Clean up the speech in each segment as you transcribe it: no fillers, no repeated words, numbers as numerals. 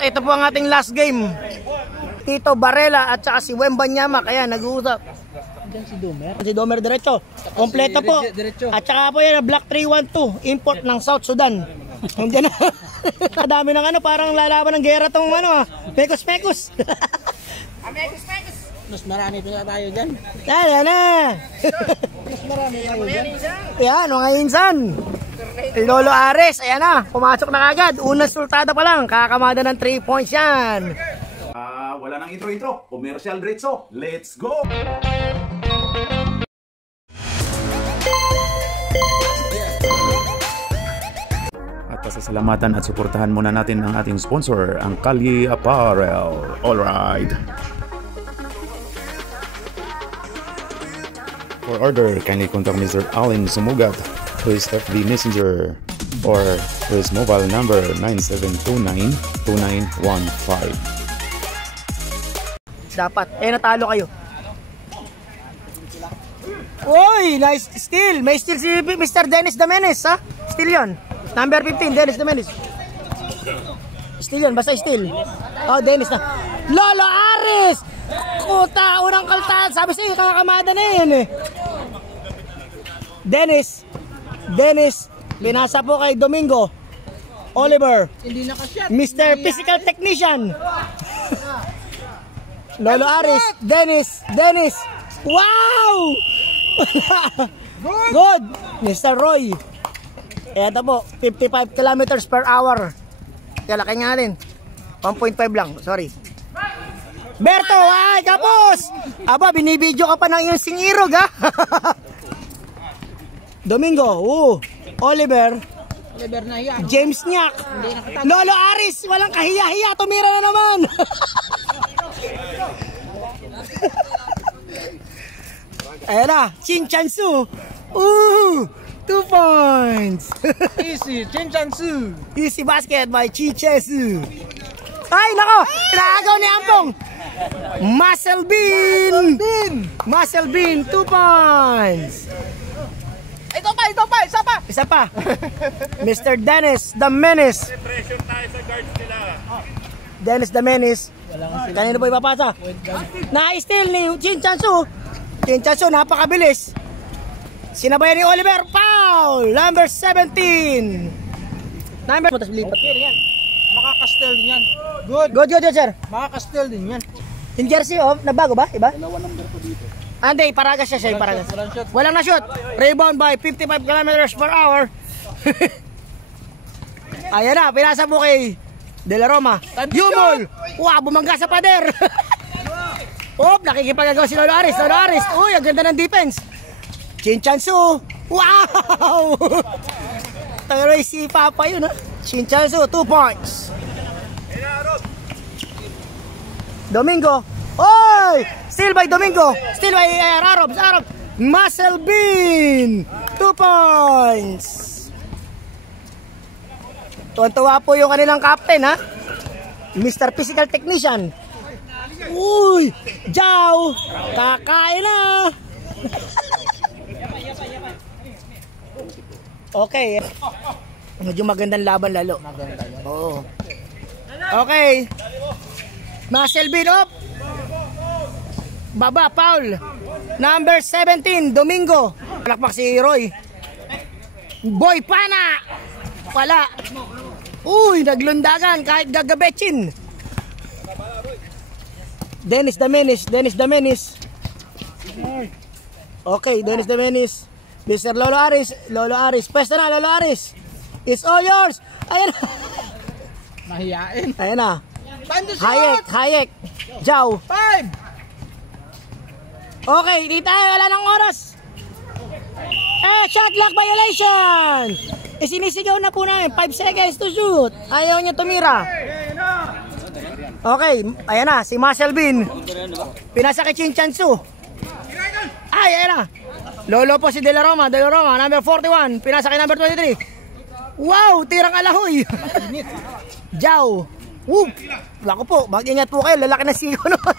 ito po ang ating last game. Tito Barela at saka si Wembanyama. Kaya nag-uusap. Si Domer diretso. Kompleto po. At saka po yan, Black 312. Import ng South Sudan. Nandiyan na. Dami ng parang lalaban ng gera tong Pekos-pekos. Pekos-pekos. Mas marami pa tayo dyan. Yan na. Mas marami tayo dyan. Yan, mga insan. Lolo Ares, ayan na. Pumasok na kagad. Unang sultada pa lang. Kakamada ng 3 points yan. Wala nang intro-intro. Commercial diretso. Let's go! At pasasalamatan at suportahan muna natin ang ating sponsor, ang Kalye Apparel. Alright. For order, kindly contact Mr. Allen Sumugat to his FB Messenger or to his mobile number 9729-2915. Dapat. Natalo kayo. Uy, nice steal. May steal si Mr. Dennis Damenes, ha? Steal yun. Number 15, Dennis Damenes. Steal yun, basta steal. Oh, Dennis na. Lolo Aris! Kuta, unang kaltahan. Sabi sa'yo, kakakamada na yun eh. Dennis, pinasa po kay Domingo. Oliver, Mr. Physical Technician. Lolo Aris, Dennis. Wow! Good! Mr. Roy. Ito po, 55 kilometers per hour. Kaya laki nga din. 1.5 lang, sorry. Berto, ay, kapos! Aba, binibidyo ka pa ng iyong singirog, ha? Domingo, Oliver Nahiya. James Nyak. Lolo Aris, walang kahiya-hiya, tumira na naman. Ayan na, Chin Chansu. 2 points. Easy, Chin Chansu. Easy basket by Chin Chansu. Ay, nako, inaagaw ni Ampong. Muscle Bean, 2 points. Ito pa, isa pa. Mr. Dennis the Menace. Pressure tayo sa guards nila. Dennis the Menace. Kanino po ipapasa? Na-steal ni Chin Chansu. Napakabilis. Sinabayan ni Oliver. Foul! Number 17. Makakastel din yan. Good, sir. Makakastel din yan. Yung jersey, nabago ba? Iba? Hindi, paragas siya. Paragas. Walang na-shoot. Rebound by 55 kilometers per hour. Ayan na, pinasa po kay De La Roma. Yumol! Wow, bumangga sa pader. Nakikipagagawa si Lolo Aris. Uy, ang ganda ng defense. Chin Chansu. Wow! Tagaroy si Papa yun, ha? Chin Chansu, 2 points. Domingo. Oy! Steal by Domingo. Steal by Arabs. Muscle Bean. 2 points. Tuwan-tuwa po yung kanilang captain, ha? Mr. Physical Technician. Uy! Jao! Kakain na! Okay. Medyo magandang laban lalo. Oo. Okay. Muscle Bean up. Baba, foul. Number 17, Domingo. Palakpak si Roy. Boy Pana. Wala. Uy, naglundagan kahit gagabetsin. Dennis the Menace. Okay, Dennis the Menace. Mr. Lolo Aris. Pwesta na, Lolo Aris. It's all yours. Ayan na. Mahiyain. Ayan na. Hayek. Jao. 5. Okay, di tayo. Wala ng oras. Shot clock violation. Sinisigaw na po namin. 5 seconds to shoot. Ayaw niya tumira. Okay, ayan na. Si Muscle Bean. Pinasa kay Chin Chansu. Ayan na. Lolo po si De La Roma, number 41. Pinasa kay number 23. Wow, tirang alahoy. Jao. Woo. Wala ko po, mag-ingat po kayo. Lalaki na sigaw naman.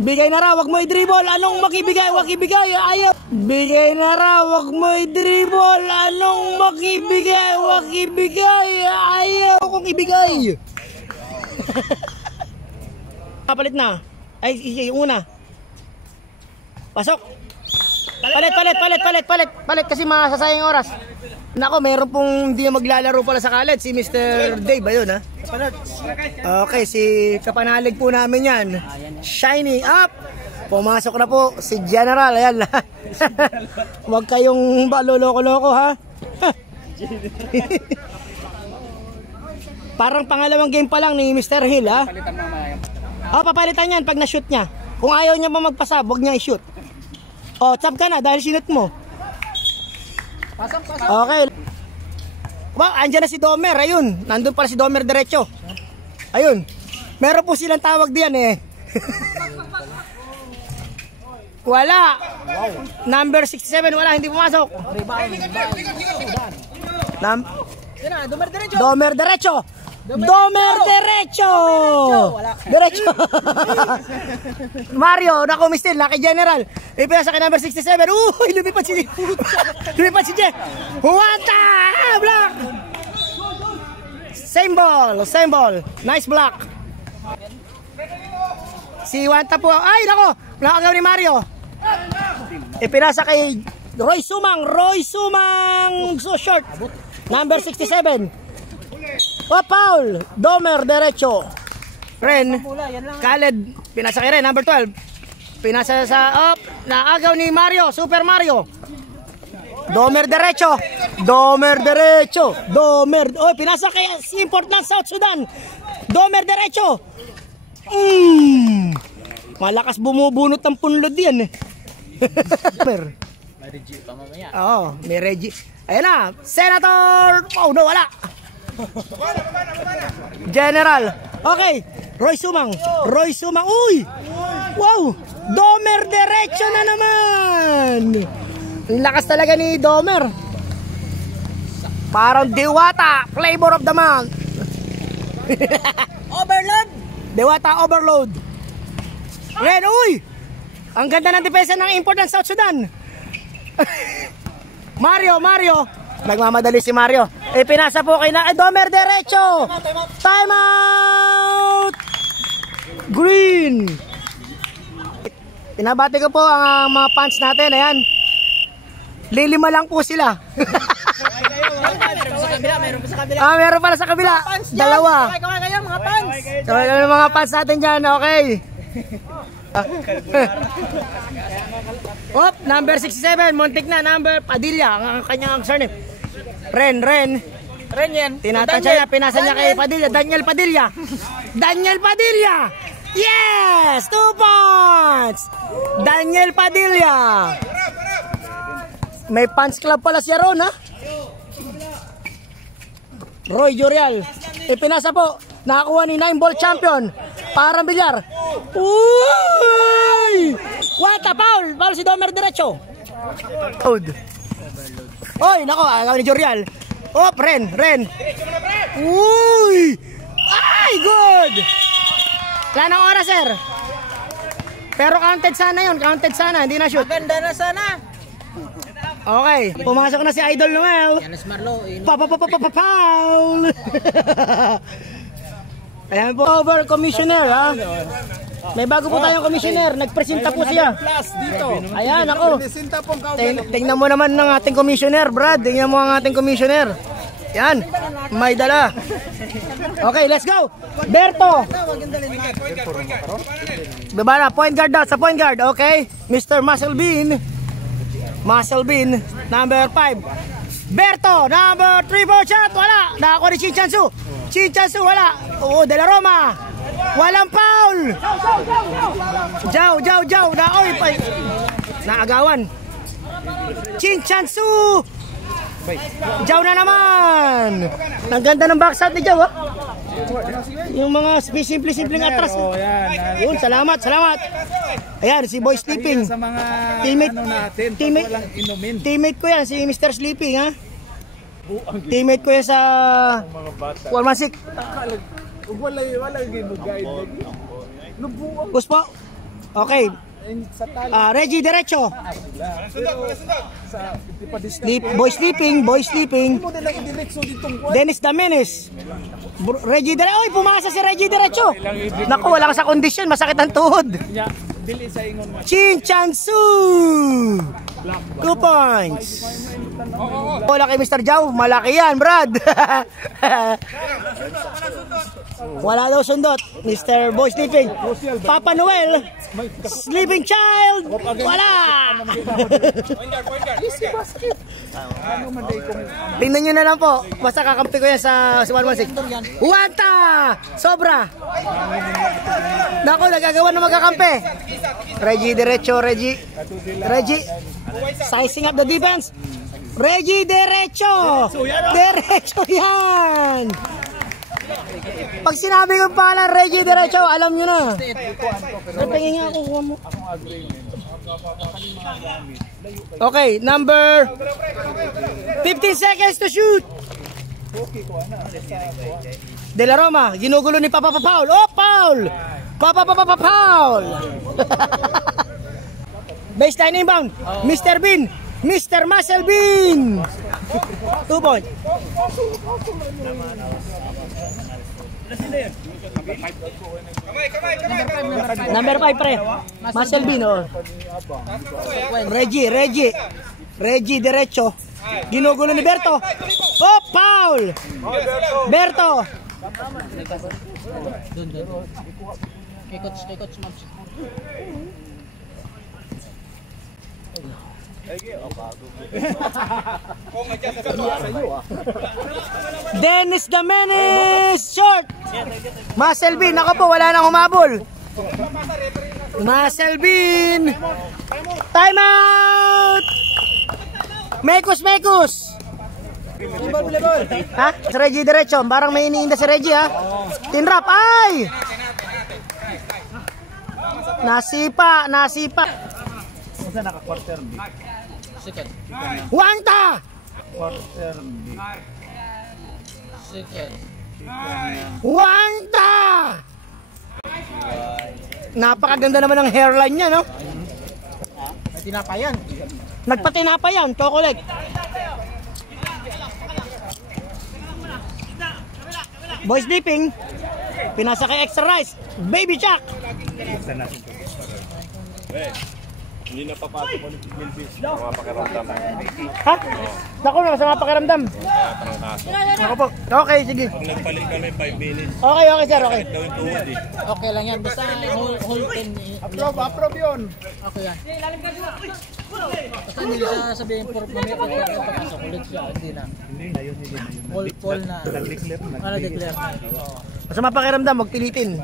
Bigay na raw, wag mo i-dribble. Anong makibigay? Wag ibigay. Ayaw. Bigay na raw, wag mo i-dribble. Anong makibigay? Wag ibigay. Ayaw ko ibigay. Papalit na. Ay, yung una. Pasok. Palit kasi masasayang oras. Nako, meron pong hindi na maglalaro pala sa college, si Mr. Dave ba yun, ha? Okay, si kapanalig po namin yan. Shiny up. Pumasok na po si General. Ayan lahat. Huwag kayong baloloko-loko, ha? Parang pangalawang game pa lang ni Mr. Hill, ha? Papalitan yan pag na-shoot niya. Kung ayaw niya pa magpasa, huwag niya i-shoot. Chop ka na dahil sinut mo. Pasok. Okay. Wow, andyan na si Domer. Ayun, nandun pala si Domer diretso. Ayun. Meron po silang tawag diyan eh. Wala. Number 67, wala, hindi pumasok. Domer diretso. Diretso. Mario, nako Mr. Lucky General. Ipinasa kay number 67. Lumipat si Jeff. Huwanta! Block! Same ball. Nice block. Si Wanta po. Ay, nako. Nakagaw ni Mario. Ipinasa kay Roy Sumang. So short. Number 67. Foul! Domer, derecho. Ren, Khaled, pinasa kay Ren, number 12. Pinasa sa naagaw ni Mario, Super Mario. Domer, derecho. Pinasa kay import ng South Sudan. Domer, derecho. Malakas bumubunot ng punlod yan eh. May Reggie pa mamaya. Oo, may Reggie. Ayan na, Senator. Wala. General. Okay, Roy Sumang. Uy! Wow! Domer derecho na naman. Ang lakas talaga ni Domer. Parang Diwata, flavor of the month. Overload. Diwata overload. Ren, uy! Ang ganda ng depensa ng import ng South Sudan. Mario. Nagmamadali si Mario. Pinasa po kay Domer derecho. Time out. Green. Pinabati ko po ang mga fans natin. Ayan. Lilima lang po sila. Meron pa sa kabila. Meron pala sa kabila. Dalawa. Kaya mga fans. So, mga fans natin dyan. Okay. Number 67. Muntik na. Number Padilla. Ang kanyang surname. Ren yan. Tinatansya niya, pinasa niya kay Padilla. Daniel Padilla. Yes! 2 points! Daniel Padilla. May fans club pala siya ron, ha? Roy Jorial. Ipinasa po. Nakakuha ni 9-ball champion. Parang bilyar. Uy! What a foul! Foul si Domer diretso. Oy, nako, agaw ni Jorial. Ren. Uy! Ay, good! Wala nang oras, sir. Pero counted sana, hindi na shoot. Ganda na sana. Okay, pumasok na si Idol Noel. Yanis Marlo. Foul! Ayan po, over commissioner, ha? May bago po tayong commissioner, nagpresenta po siya. Ayan, ako. Tingnan mo naman ng ating commissioner, Brad. Tingnan mo ang ating commissioner. Yan, may dala. Okay, let's go. Berto. Diba na, point guard daw, sa point guard. Okay, Mr. Muscle Bean, number 5. Berto, number 3 for shot. Wala, nakakuha ni Chinchansu, wala. De La Roma. Walang foul. Jaw. Naagawan. Chinchansu. Jaw na naman. Ang ganda ng backside ni Jaw, ha? Yung mga simple-simpleng atras. Yun, salamat. Ayan, si Boy Sleeping. Sa mga teammate ko yan, si Mr. Sleeping, ha? Teammate ko yan sa Walmasik. Wala guide. Boss po. Okay, Reggie Derecho. Boy sleeping. Dennis Damenes. Reggie Derecho. Oy, pumasa si Reggie Derecho. Naku, wala ka sa kondisyon. Masakit ang tuhod. Chin Chansu. 2 points. Wala kay Mr. Jao. Malaki yan, Brad. Wala daw sundot. Mr. Boy Sleeping. Papa Noel. Sleeping Child. Wala. Tingnan nyo na lang po. Basta kakampi ko yan sa 116. Huwanta! Sobra. Naku, nagagawa na magkakampi. Reggie Derecho. Reggie. Sizing up the defense. Reggie Derecho. Derecho yan. Pag sinabi ko pala Reggie Derecho, alam nyo na. Tingin nga ako kuha mo. Okay, number 15 seconds to shoot. De La Roma, ginugulo ni Papa Paul. Oh, Paul! Papa Paul! Baseline inbound. Mr. Bean. Mr. Muscle Bean. 2 points. Number 5 pre. Muscle Bean oh. Reggie Derecho. Ginugulo ni Berto. Oh, Paul. Berto. Kay coach Mabs. Dennis Damenes short. Muscle Bean, ako po wala nang humabol. Muscle Bean. Time out. Mekos. Ha? Si Reggie Derecho, parang may iniinda si Reggie ha. Tinrap ay. Nasipa. Kasi naka-quarter B. Second. Huwanta! Quarter B. Second. Huwanta! Napakaganda naman ng hairline niya, no? May tinapayan. Nagpatinapayan, chocolate. Boy sleeping. Pinasa kay extra rice. Baby Jack. Hindi na papasok ulit si Gilbis. Mga pakiramdam. Ha? Naku na, masama pakiramdam. Ako po. Okay, sige. Pag nagpalit kami 5 minutes. Okay, sir, okay. Gawin tuhod eh. Okay lang yan. Basta whole 10. Approve yun. Okay yan. Basta hindi na sabihin for mamaya pagkakapasok ulit siya. Hindi na. Hindi na yun. All na. Nag-declare na. Declare. Masama pakiramdam, huwag pilitin.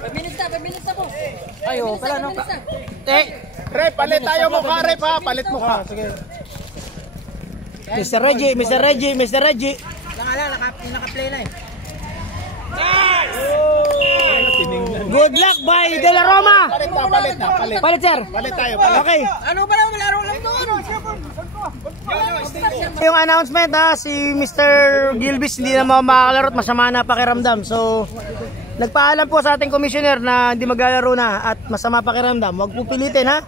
5 minutes na po. Ayo, pala no. Rep, palit tayo mo ka, Rep ha. Palit mo ka. Sige. Mr. Reggie. Naka-play na eh. Good luck by De La Roma. Palit na. Palit, sir. Palit tayo. Okay. Ano ba na malaro lang doon? Yung announcement ha, si Mr. Gilbis hindi na makakalaro at masama na pakiramdam. So, nagpaalam po sa ating commissioner na hindi maglalaro na at masama pakiramdam. Huwag po pilitin ha.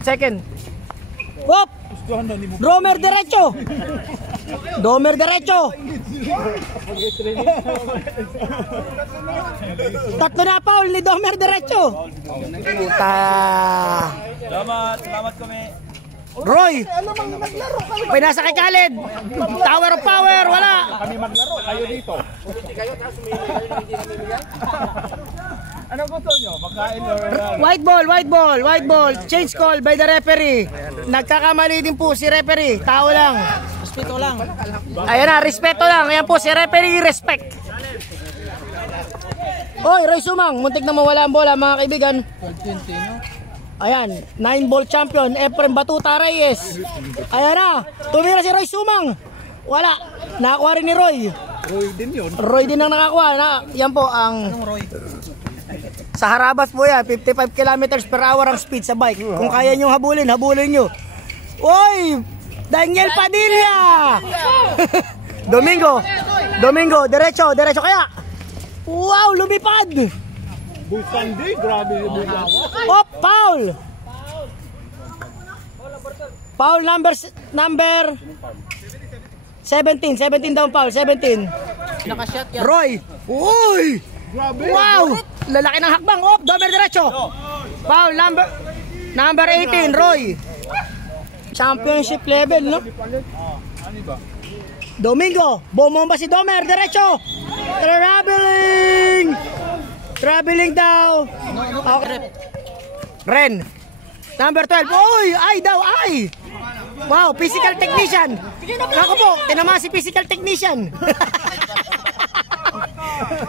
Second. Whoop! Domer Derecho. Tatlo na foul ni Domer Derecho. Salamat kami. Roy. Pinasa kay Khaled. Tower of power, wala. Kami maglaro, kayo dito. Ano gusto nyo? Makain or... White ball. Change call by the referee. Nagkakamali din po si referee. Tao lang. Respeto lang. Ayan na, respeto lang. Ayan po si referee, respect. Oy, Roy Sumang, muntik na mawala ang bola mga kaibigan. 12-20 no? Ayan, 9-ball champion, Efrem Batuta Reyes. Ayan na, tumira si Roy Sumang. Wala, nakakuha rin ni Roy. Roy din yun. Roy din ang nakakuha. Yan po ang... Anong Roy? Sa Harabas po yan, 55 kilometers per hour ang speed sa bike. Kung kaya nyo habulin nyo. Oy! Daniel Padilla! Domingo, derecho kaya. Wow, lumipad! Busandi, grabe yung bukas. Oh, foul! Foul number 17 down foul, 17. Nakashot yan. Roy. Uy! Wow! Lalaki ng hakbang. Op, Domer diretso. Foul number 18, Roy. Championship level, no? Domingo. Bomomba si Domer diretso. Traveling daw. Okay. Ren. Number 12. Uy, ay. Wow, physical technician. Ako po, tinama si physical technician.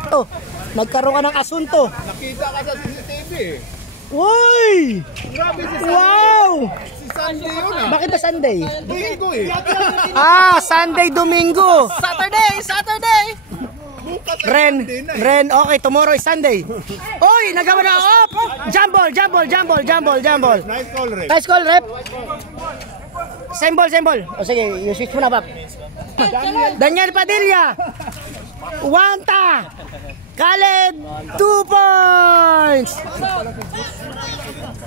Oh, nagkaroon ka ng asunto. Nakita ka sa CCTV. Uy! Grabe si Wow! Si Sunday yun ah. Bakit ba Sunday? Domingo eh. Sunday, Domingo. Saturday! Bukas ay Ren, Sunday na eh. Ren, okay, tomorrow is Sunday. Uy, nagawa na. Op! Jumble. Nice call, Ren. Nice call, rep. Symbol. O sige, you switch mo na, Pap. Daniel Padilla. Wanta. Khaled, 2 points.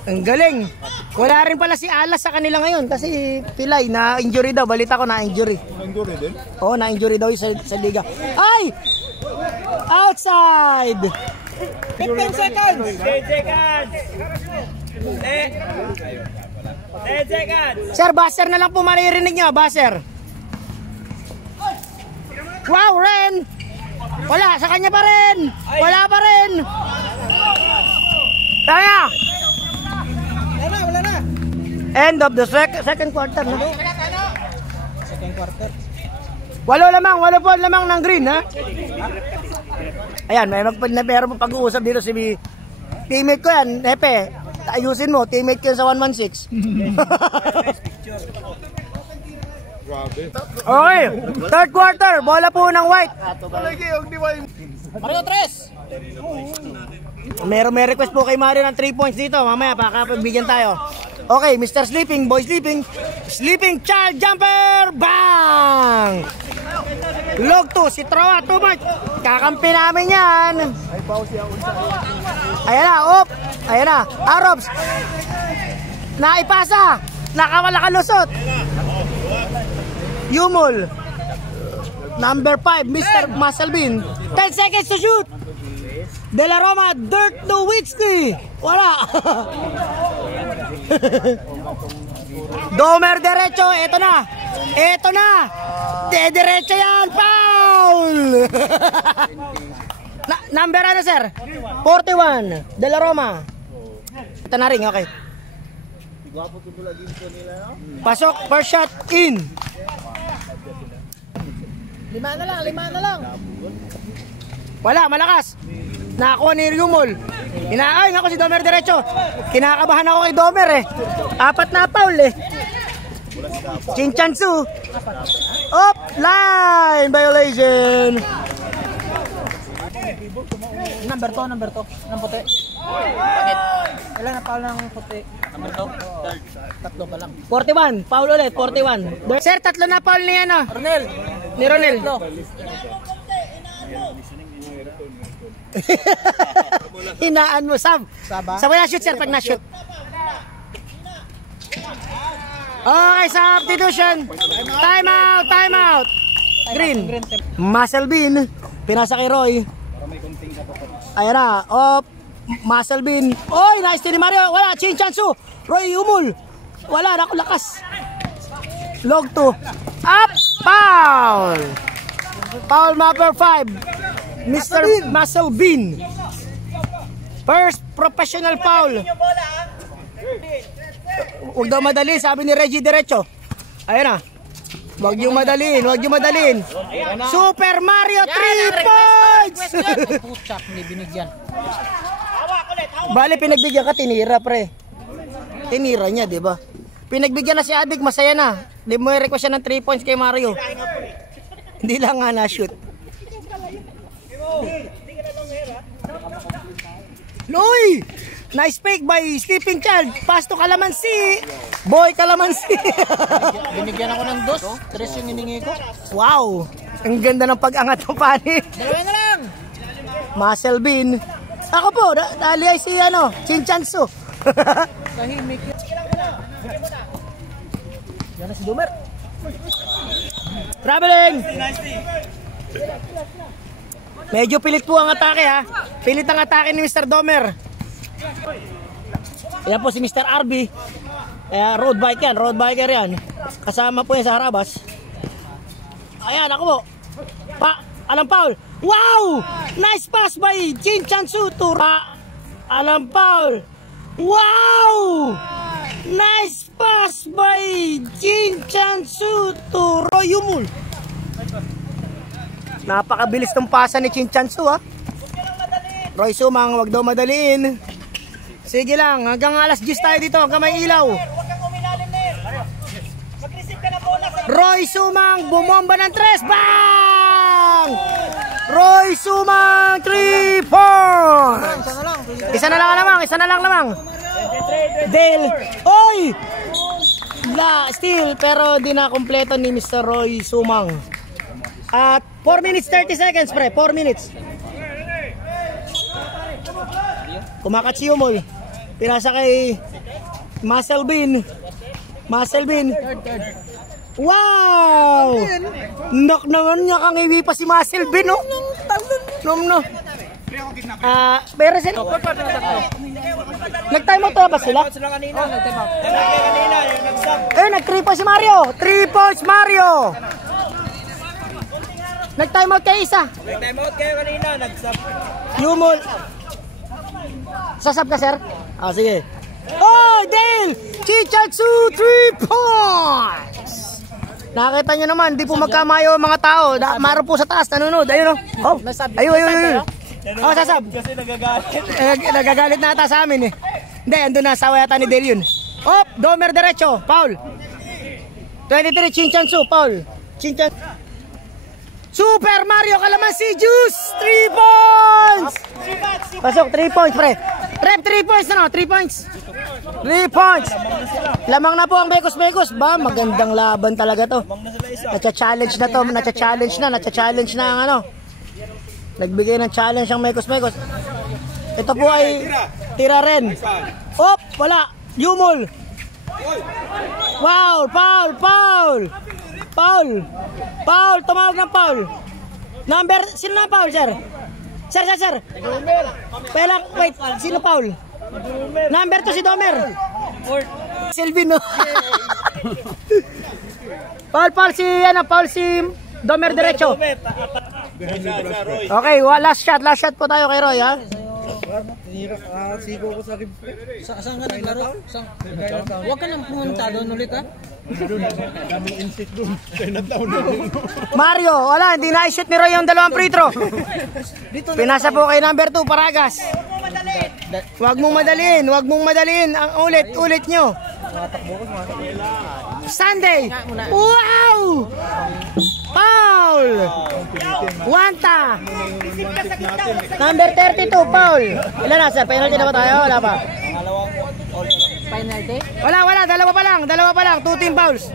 Ang galing. Wala rin pala si Alas sa kanila ngayon kasi Pilay na injury daw. Balita ko na injury. Nanduri din. Oo, na injury daw sa liga. Ay! Outside. 15 seconds! 10 seconds. Sir, buzzer na lang po maririnig nyo. Buzzer. Wow, Ren! Wala, sa kanya pa rin! Wala pa rin! Kaya! Wala na! End of the second quarter. No? Second quarter. Walo lamang ng green, ha? Ayan, meron pag-uusap dito si teammate ko yan, Hepe. Ayusin mo, teammate ko yan sa 116. Grabe. Okay, third quarter, bola po ng white. Mario 3! May request po kay Mario ng 3 points dito. Mamaya pagbigyan tayo. Okay, Mr. Sleeping, boy sleeping. Sleeping child jumper. Bang! Log 2, si Troa, 2 points. Kakampi namin yan. Ayan na, op. Ayan na, Arobs. Naipasa. Nakawala kalusot. Yumul. Number 5, Mr. Musclebean. 10 seconds to shoot. De La Roma, Dirk Nowitzki. Wala. Domer derecho, eto na. Derecho yan, foul. Number ano, sir? 41, De La Roma. Ito na rin, okay. Pasok, first shot, in. 5 na lang. Wala, malakas. Nakakuha ni Yumol. Inaay ako si Domer diretso. Kinakabahan ako kay Domer eh. 4 na foul eh. Chinchansu. Up, line violation. Number 2. Ng puti. Bakit? Ilan na foul ng puti? Number 2. 3 pa lang. 41, foul ulit, 41. Sir, 3 na foul ni ano? Ni Ronel. Hinaan mo, Sab. Sabay na shoot, sir, pag na-shoot. Okay, substitution. Time out. Green. Musclebean. Pinasa kay Roy. Ayan na. Musclebean. Oy, nice ni Mario. Wala, Chinchansu. Roy, umul. Wala, nakulakas. Log 2. Up, foul. Foul number 5. Mr. Musclebean. First professional foul. Huwag daw madali, sabi ni Reggie Diretso. Ayan na. Huwag yung madalin. Super Mario 3 points! Puchak, hindi binigyan. Bale, pinagbigyan ka, tinira pre. Tinira niya, di ba? Pinagbigyan na si Adik, masaya na. Di mo i-request siya ng 3 points kay Mario. Hindi lang nga na-shoot. Loy! Nice fake by Sleeping Child. Pass to Kalamansi. Boy Kalamansi. Binigyan ako ng 2. 3 yung hiningi ko. Wow! Ang ganda ng pag-angat ng panit. 2 na lang! Musclebean. Ako po, dali ay si Chinchansu. Tahimik. Yan na si Dumer. Traveling! Medyo pilit po ang atake ha. Pilit ang atake ni Mr. Domer. Yan po si Mr. RB. Road bike yan, road biker yan. Kasama po yan sa harabas. Ayan, ako po. Alam foul. Wow! Nice pass by Jin Chansu to Alam foul. Wow! Nice pass by Jin Chansu to Roy Yumul. Napakabilis ng pasa ni Jin Chansu ha. Roy Sumang, wag daw madaliin. Sige lang, hanggang alas 10 tayo dito, hanggang may ilaw. Roy Sumang, bumomba ng 3. Bang! Roy Sumang, 3 points. Isa na lang lamang. Dale. Oy! Still, pero di na kompleto ni Mr. Roy Sumang. At 4 minutes 30 seconds pre, 4 minutes. Kumakat si Yumol. Pinasa kay Muscle Bean. Wow! Knock naman niya kang iwi pa si Muscle Bean, no? No. Pero sila. Nag-time out ba sila? Kanina. Nag-3 points si Mario. 3 points Mario. Nag-time out kayo isa. Nag-time out kayo kanina. Nag-sub. Yumol. Sasab ka, sir? Sige. Oh, Dale! Chichatsu, 3 points! Nakita nyo naman, di po magkamayo ang mga tao. Maro po sa taas, nanonood. Ayun, oh. Ayun. Oh, sasab. Kasi nagagalit. Nagagalit na ata sa amin, eh. Hindi, andun na, sawa yata ni Dale yun. Oh, Domer derecho, foul. 23, Chinchansu, foul. Super Mario Calamansi Juice, 3 points! Pasok, 3 points, pre. Rep, 3 points na, no? 3 points. 3 points. Lamang na po ang Bekos. Ba, magandang laban talaga to. Nacha-challenge na to. Nacha-challenge na ang ano. Nagbigay ng challenge ang Bekos. Ito po ay tira rin. Op, wala. Yumol. Foul. Foul, tumawag ng foul. Sino na foul, sir? Sir. Wait, sino foul? Number 2 si Domer. Silvino. Foul si Domer derecho. Okay, last shot po tayo kay Roy, ha? Sigo ko sa akin. Saan ka naglaro? Huwag ka nang pumunta doon ulit, ha? Daming insect doon. Mario, wala, hindi na-shoot ni Roy yung 2 free throw. Pinasa po kay number 2, Paragas. Huwag mong madaliin. Ang ulit nyo. Sunday. Wow! Foul! Wanta. Number 32, foul. Ilan na, sir? Penalty na ba tayo? Wala pa. Penalty? Wala. Dalawa pa lang. 2 team fouls.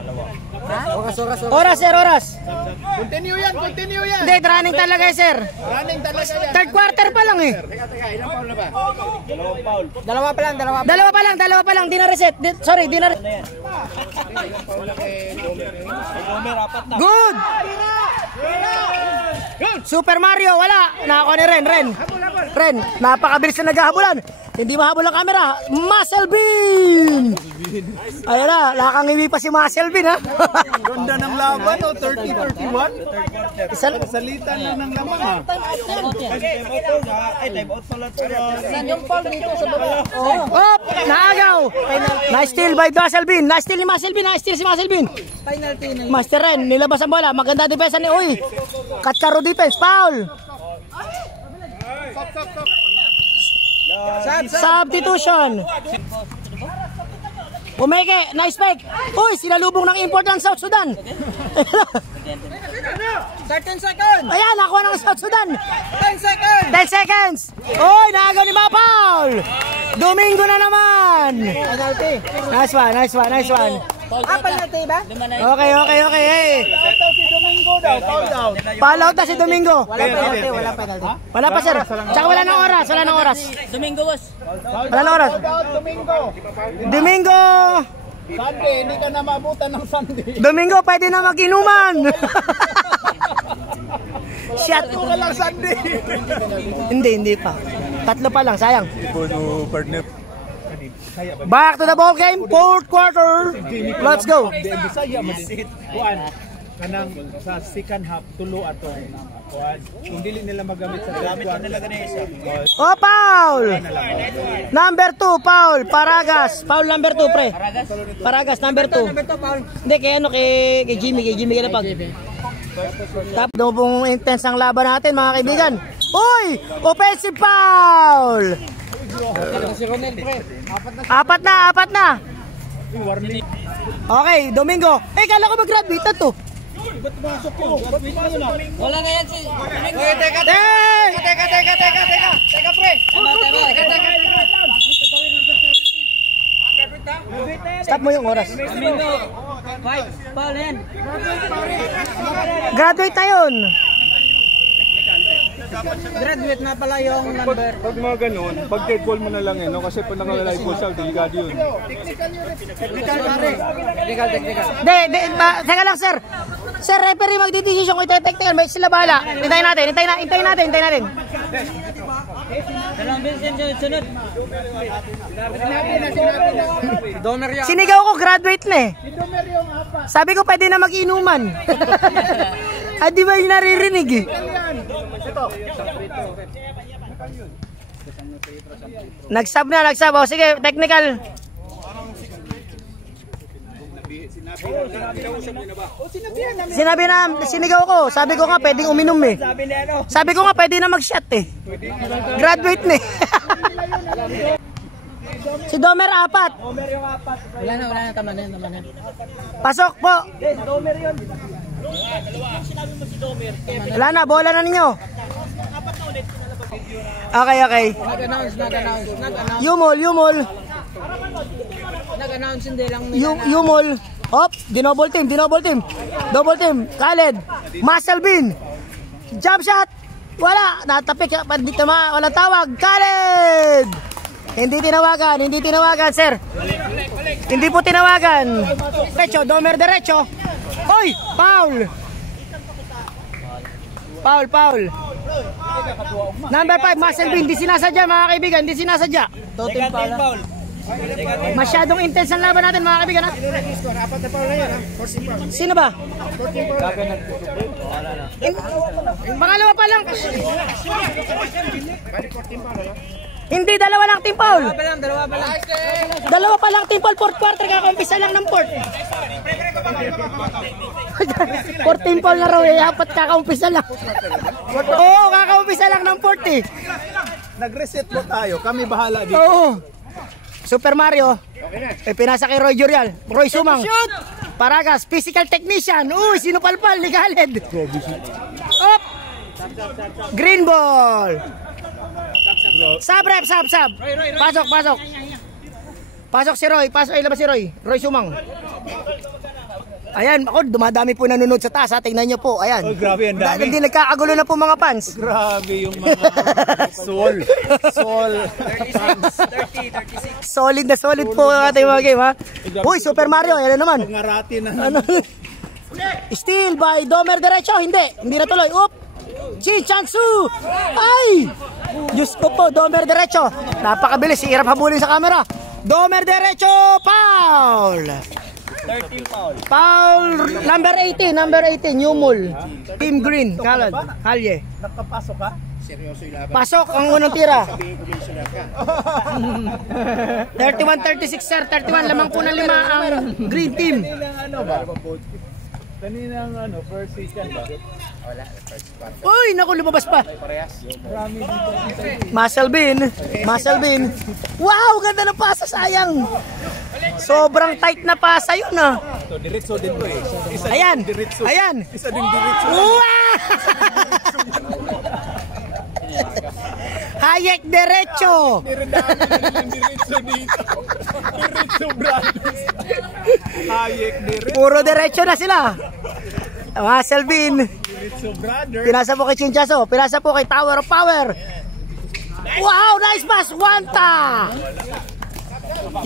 Oras. Oras. Continue yan. Hindi, running talaga eh, sir. Running talaga yan. Third quarter pa lang eh. Ilang foul na ba? Dalawa pa lang. Di na reset. Di na reset. Good! Super Mario, wala. Nakakuha ni Ren. Napakabilis na naghahabulan. Hindi mahabol ang camera. Muscle Bean! Ayun na, nakangiwi pa si Muscle Bean, ha? Ganda ng laban, 30-31. Salita na ng laman, ha? Yung foul dito sa baba. Op! Naagaw! Nice steal by Muscle Bean. Nice steal si Muscle Bean. Penalty na yun. Master Ren, nilabas ang bola. Maganda depensa ni Uy. Katsaro defense, foul. Substitution. Umeke, nice spike. Uy, sinalubong ng import ng South Sudan. 13 seconds. Ayan, nakuha ng South Sudan. 10 seconds. 10 seconds. Uy, naagaw ni Mapaul. Domingo na naman. Penalty. Nice one. Penalty ba? Okay. Hey. Follow out na si Domingo. Wala penalty. Wala pa, sir. Tsaka wala ng oras. Domingo, boss. Wala ng oras. Domingo. Sunday, hindi ka na maabutan ng Sunday. Domingo, pwede na mag-inuman. Shot. Ito ka lang Sunday. Hindi pa. 3 pa lang, sayang. Back to the ball game, 4th quarter. Let's go. Bisaya masisit. Kuan kanang sa second half tulo ato kuan. Kung dili nila magamit sa gamit nila ganisa. Oh, foul. Number 2, foul. Paragas. Foul number 2, pre. Paragas number 2. Hindi kay ano kay Jimmy ka na pag. Tap do pong intense ang laban natin, mga kaibigan. Uy! Offensive foul! Apat na. Okay, Domingo. Kala ko mag-graduate na to. Wala na yan si... Teka, pre. Stop mo yung oras. Domingo, 5, foul yan. Graduate na yun. Graduate na pala yung number. Pag mga ganun, pag third ball mo na lang no? Kasi pag naka-live ball siya, delikado yun. Technical. Teka lang, sir. Sir, referee magdidesisyon kung ite-technical. May sila bahala. Hintayin natin. Dalawang beses yan sunod. Sinigaw ko, graduate na eh. Sabi ko, pwede na mag-inuman. Di ba yung naririnig eh? Nag-sub na. O, sige, technical. Sinigaw ko. Sabi ko nga, pwedeng uminom eh. Sabi ko nga, pwede na mag-shot eh. Graduate na eh. Si Domer 4. Wala na, tama na yan. Pasok po. Wala na, bola na ninyo. Okay. Nag-announce. Yumol. Nag-announce hindi lang. Yumol. Hop, double team. Double team. Khaled. Muscle bean. Jump shot. Wala. Natapik. Walang tawag. Khaled. Hindi tinawagan, sir. Hindi po tinawagan. Domer derecho. Hoy, foul. Number 5, Muscle Bean. Hindi sinasadya, mga kaibigan. Totem foul. Masyadong intense ang laban natin, mga kaibigan. Sino ba? Pangalawa pa lang. Hindi, dalawa lang team foul. Dalawa pa lang team foul. 4th quarter, kakaumpisa lang ng 4th. 4th team foul na raw eh. Apat kakaumpisa lang. Oo, kakaumpisa lang ng 4th eh. Nag-reset mo tayo. Kami bahala dito. Oo. Super Mario. Pinasa kay Roy Jurial. Roy Sumang. Paragas, physical technician. Sino palpal ni Khaled. Up. Green ball. Sub. Pasok si Roy. Labas si Roy. Roy Sumang. Ayan, ako dumadami po nanonood sa taas. Tingnan nyo po. Ayan. Oh, grabe, ang dami. Hindi nagkakagulo na po mga fans. Grabe yung mga soul fans. 30, 36. Solid po ang ating mga game, ha? Uy, Super Mario. Ayan na naman. Pangarati na. Steal by Domer derecho. Hindi na tuloy. Chansu. Ay! Diyos ko po, Domer derecho. Napakabilis. Hirap habulin sa camera. Domer derecho. Foul. 13 foul. Foul number 18, Yumul. Team Green, Kalye. Nakapasok ka? Pasok ang unang tira. 31-36 sir, 31 lamang po ng 5 ang Green Team. Kaninang first season ba? Uy, naku, lumabas pa. Muscle bean. Wow, ganda ng pasa, sayang. Sobrang tight na pasa yun, ah. So, diretso din to eh. Ayan. Isa din diretso. Wow! Hayek derecho. Diretso dito. Diretso brothers. Hayek diretso. Puro derecho na sila. Muscle bean. Diretso brother. Pinasa po kay Chinchaso. Pinasa po kay Tower of Power. Wow, nice pass. Wanta.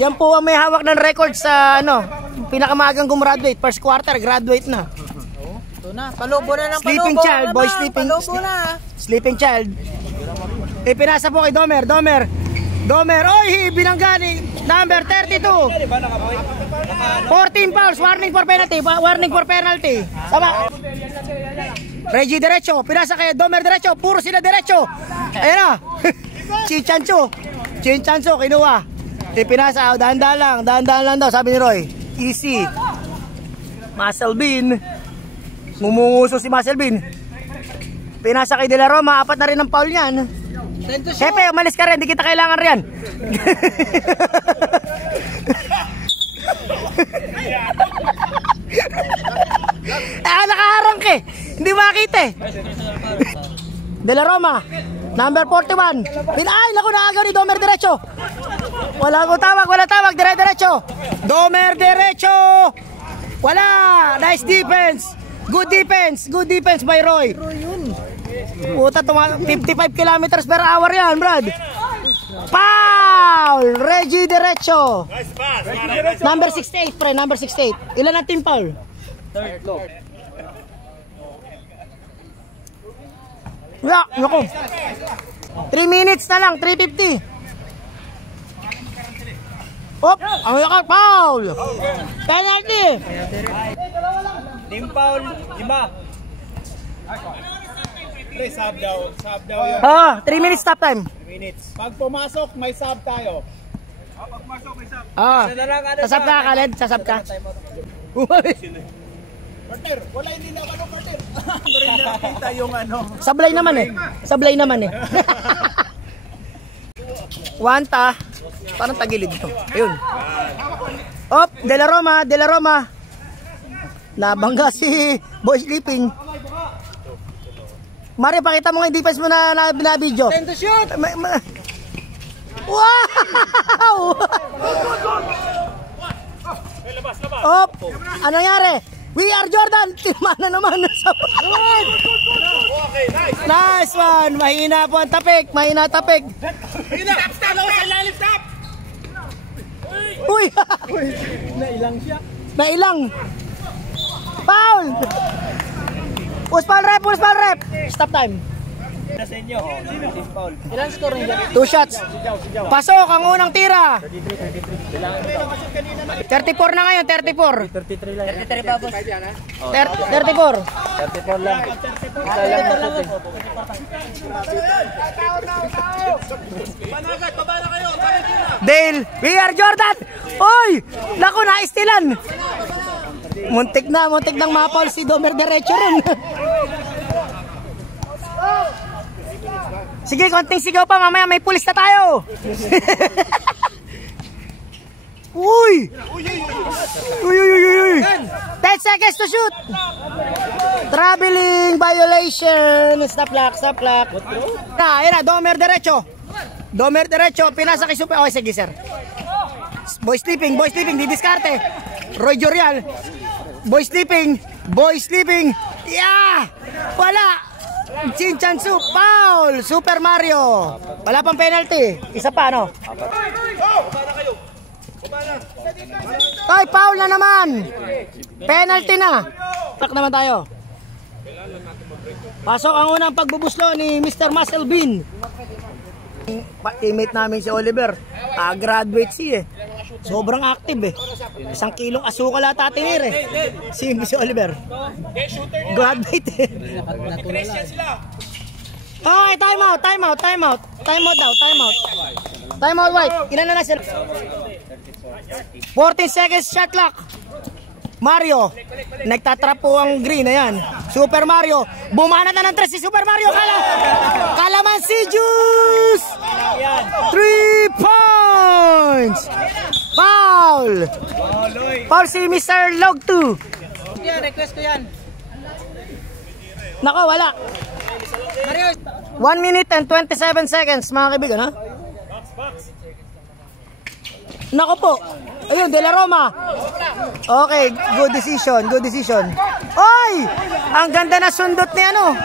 Yan po ang may hawak ng record sa ano, pinakamagang gumraduate, first quarter, graduate na. Ito na, palubo na ng palubo. Sleeping child, boy, sleeping. Palubo na. Sleeping child. Ipinasa po kay Domer. Domer, oy, binangga ni number 32. 14 fouls, warning for penalty. Sama. Reggie diretso, pinasa kay Domer diretso, puro sila diretso. Ayan na. Chinchancho, kinuha. Ipinasa, dahan-dahan lang daw, sabi ni Roy. Easy. Muscle Bean. Mumunguso si Muscle Bean. Pinasa kay De La Roma, 4 na rin ang foul niyan. Siyempre, umalis ka rin, hindi kita kailangan riyan. Nakaharang ka eh. Hindi makita eh. De La Roma, number 41. Ay, naku, naagaw ni Domer diretso. Wala tawag, diretso. Domer diretso. Wala. Nice defense. Good defense by Roy. Puta, 55 kilometers per hour yan, Brad. Foul! Reggie diretso. Number 68, pre, number 68. Ilan ang team foul? Third. Yeah, naku. 3 minutes na lang, 3:50. Op, ang yakat, foul. Penalty. Team foul, 5. Pre, sub daw yun. 3 minutes stop time. 3 minutes. Pag pumasok, may sub tayo. Sasab ka, Khaled, sasab ka. Partner, wala hindi na ako, partner. Hindi rin nakita yung ano. Sablay naman eh. Wanta. Parang tagilid ito. Ayun. Op, De La Roma. Nabangga si Boy Sleeping. Mari, pakita mo nga yung defense mo na video. Time to shoot. Wow! Op, ano nangyari? We are Jordan. Timana naman. Nice one. Mahina po ang tapik. Stop. Uy. Nailang siya. Foul. Push ball rep. Stop time. Nasa inyo. Team foul. Ilan score niya? 2 shots. Pasok ang unang tira. 34 na ngayon, 34. 33 lang. 33 pa, boss. 34. 34 lang. Dale, we are Jordan. Oy, naku, naistilan. Muntik nang mapaul si Domer diretso rin. Sige, konting sigaw pa, mamaya may pulis na tayo. Uy! 10 seconds to shoot. Traveling violation. Stop clock. Ayan na, Domer diretso. Pinasa kay Super. Okay, sige, sir. Boy sleeping, didiskarte. Roy Jorial. Boy sleeping. Yeah! Wala. Chinchansu, foul! Super Mario. Wala pang penalty. Isa pa, no? Ay, foul na naman. Penalty na. Tak naman tayo. Pasok ang unang pagbubuslo ni Mr. Muscle Bean. Teammate namin si Oliver, graduate siya eh. Sobrang active eh. 1 kilong asukal ata tinir eh. Si Oliver. Graduate eh. Okay, time out. Time out, White. Ilan na sila? 14 seconds shot clock. Mario, nagtatrap po ang green, ayan. Super Mario, bumanat na ng 3 si Super Mario. Kalamansi Juice! 3 points! Foul! Foul si Mr. Log 2. Yan, request ko yan. Nako, wala. 1 minute and 27 seconds, mga kaibigan, ha? Nako po. Ayun, De La Roma. Okay, good decision. Oy! Ang ganda na sundot ni ano.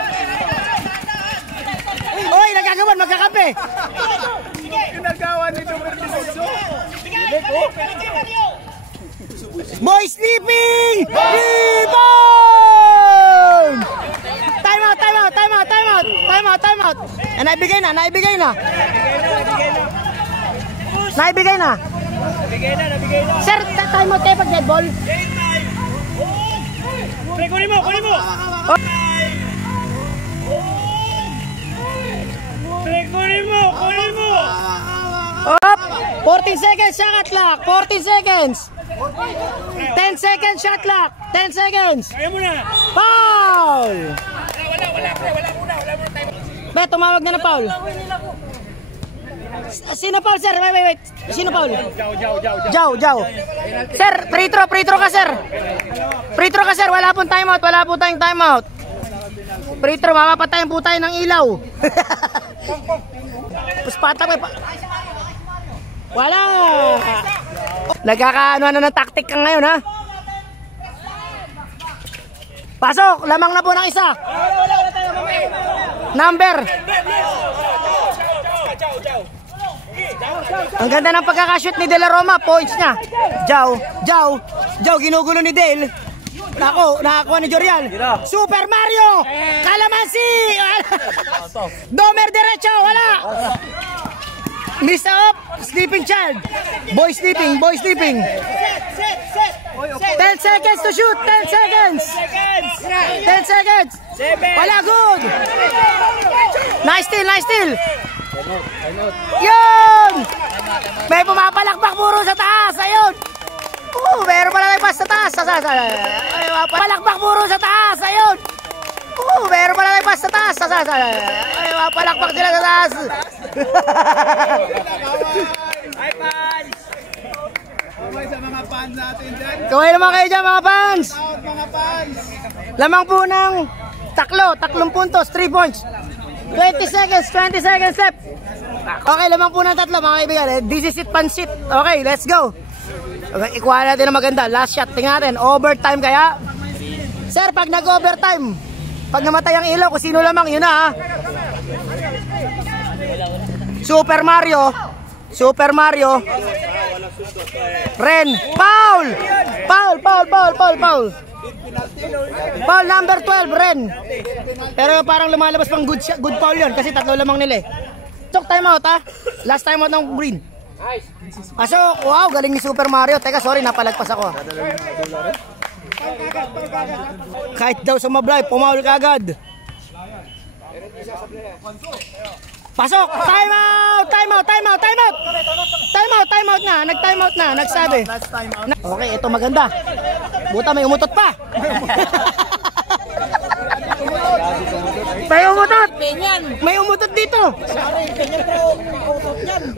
Oy, nagkagawan, magkakape. Ginagawa ni Domer diretso. Boy sleeping! Rebound! Time out, time out, time out, time out, time out, time out. Naibigay na, naibigay na. Naibigay na. Sir, time out kayo pag dead ball. Kunin mo, kunin mo. Kunin mo, kunin mo. Up! 14 seconds shot clock. 14 seconds. 10 seconds shot clock. 10 seconds. Kaya mo na. Foul! Wala muna time. Be, tumawag na ng foul. Sino foul, sir? Wait. Sino foul? Jaw. Sir, free throw ka, sir. Free throw ka, sir. Wala pong timeout. Wala po tayong timeout. Free throw, mapapatayin po tayo ng ilaw. Puspata pa. Wala. Nagkakaano ng tactic ka ngayon, ha? Pasok, lamang na po ng isa. Number. Ang ganda ng pagkakashoot ni De La Roma, points niya. Jaw, ginugulo ni Dale. Nako, nakakuha ni Jorial. Super Mario! Kalamansi! Domer derecho, wala! Lisa up, sleeping child. Boy sleeping. 10 seconds to shoot, 10 seconds. 10 seconds. Wala, good. Nice steal. Yun! May pumapalakpak puro sa taas, ayun. Meron pala tayo pas sa taas. Palakpak puro sa taas, ayun. Meron pala tayo pas sa taas. Palakpak sila sa taas. Hi, fans! Okay sa mga fans natin dyan. Kaway naman kayo dyan, mga fans. Out, mga fans! Lamang po ng 3 puntos, 3 points. 20 seconds left. Okay, lamang po ng 3, mga kaibigan. This is it, pansit. Okay, let's go. Okay, ikuha natin na maganda. Last shot, tingnan natin. Overtime kaya? Sir, pag nag-overtime, pag namatay ang ilaw, kung sino lamang, yun na, ha? Super Mario. Ren. Foul number 12, Ren. Pero parang lumalabas pang good foul yun kasi 3 lamang nila eh. Chok, time out, ha? Last time out ng green. Pasok. Wow, galing ni Super Mario. Teka, sorry, napalagpas ako. Kahit daw sumablay, pumaul ka agad. Pasok! Time out na! Nag-time out na, nagsabi. Okay, ito maganda. Buta, may umutot pa. May umutot dito.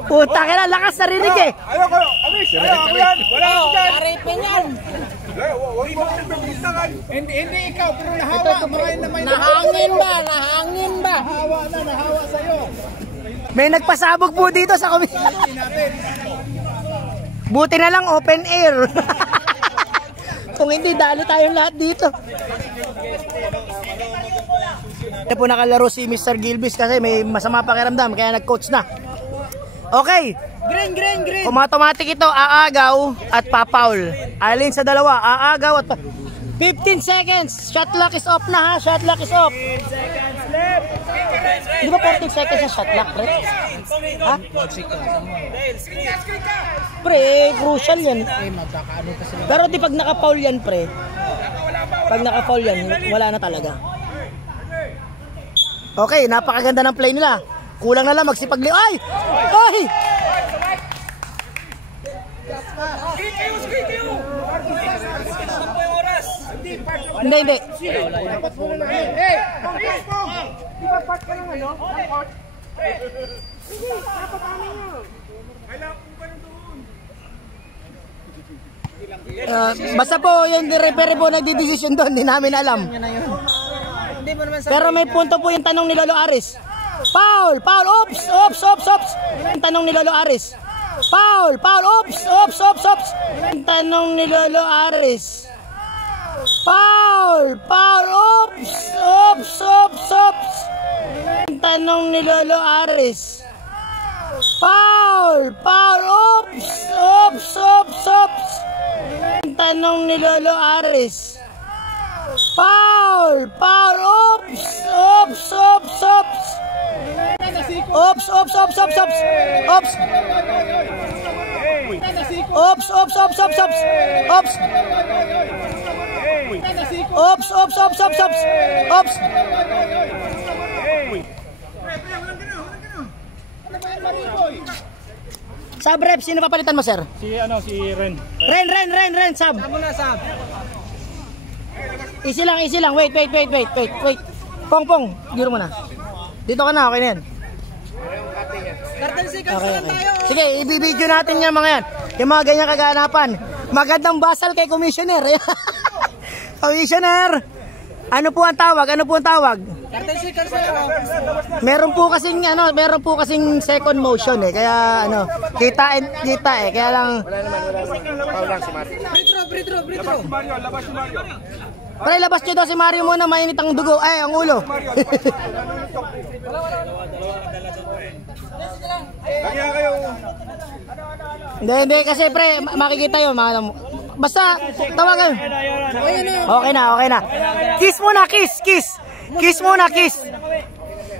Puta, kailan lakas narinig eh. Ayoko yan! Wala ako dyan! Hindi ikaw, pero nahawa. Nahangin ba? Nahawa sa'yo. May nagpasabog po dito sa komisyon. Buti na lang open air. Kung hindi, dali tayong lahat dito. Ito po nakalaro si Mr. Gilbis kasi may masama pakiramdam kaya nag-coach na. Okay. Green. Kung automatic ito, aagaw at papaul. Alin sa dalawa, aagaw at 15 seconds. Shot clock is off na, ha? Shot clock is off. 15 seconds left. Di ba 14 seconds yung shot clock, pre? Ha? Pre, crucial yan. Pero di pag naka-foul yan, pre. Pag naka-foul yan, wala na talaga. Okay, napakaganda ng play nila. Kulang na lang magsipagli. Ay! Hindi. Basta po yung referee po nagdidesisyon doon, hindi namin alam. Pero may punto po yung tanong ni Lolo Aris. Foul! Oops! Yung tanong ni Lolo Aris. Foul! Oops! Yung tanong ni Lolo Aris. Foul! Oops! Yung tanong ni Lolo Aris. Foul! Oops. Tanong ni Lolo Aris. Foul. Oops. Sub rep, sino papalitan mo, sir? Si Ren. Ren, sub. Easy lang. Wait. Pong, giro mo na. Dito ka na, okay na yan. 30 seconds lang tayo. Sige, ibibidyo natin yan mga yan. Yung mga ganyan kaganapan. Magandang basal kay Commissioner. Commissioner! Ano po ang tawag? 30 seconds lang. Meron po kasing second motion eh. Kaya kita eh. Kaya lang Free throw. Pre, labas nyo daw si Mario muna, mainit ang dugo. Ay, ang ulo. Hindi, kasi pre, makikita yun. Basta, tawagan. Okay na. Kiss muna. Kiss muna.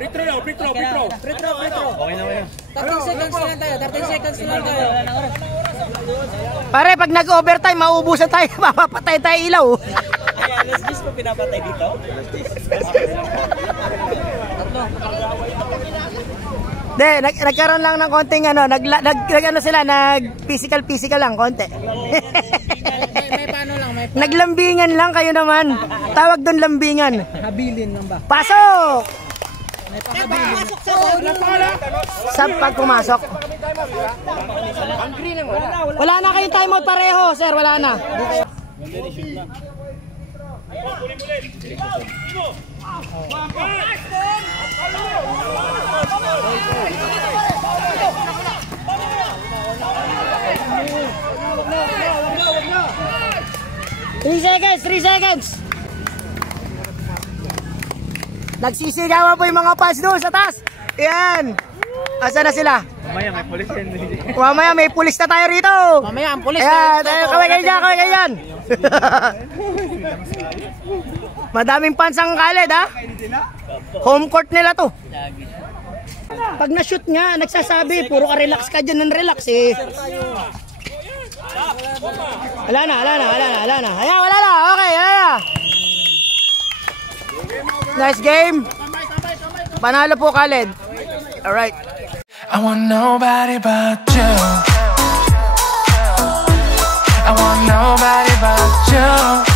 Free throw. Okay na. 30 seconds lang tayo. Pare, pag nag-overtime, mauubusan tayo. Mapapatay tayo ilaw. Alas 10 po pinapatay dito. Nagkaroon lang ng konting nag-physical lang, konti. May paano lang, may Naglambingan lang kayo naman. Tawag doon lambingan. habilin lang ba? Pasok! Pasok sa Sab pag pumasok. Wala na kayong timeout pareho, sir. Wala na. Three seconds. Nagsisigawan po yung mga fans doon sa taas. Ayan. Asa na sila? Mamaya may pulis na tayo rito. Mamaya ang pulis. Ayan, kaway kayo dyan. Madaming fans ang Khaled, ha? Home court nila to. Pag na-shoot nga, nagsasabi, puro ka relax ka dyan ng relax eh. Wala na. Ayan, wala na. Okay, ayan. Nice game. Panalo po, Khaled. Alright. I want nobody but you. I want nobody but you.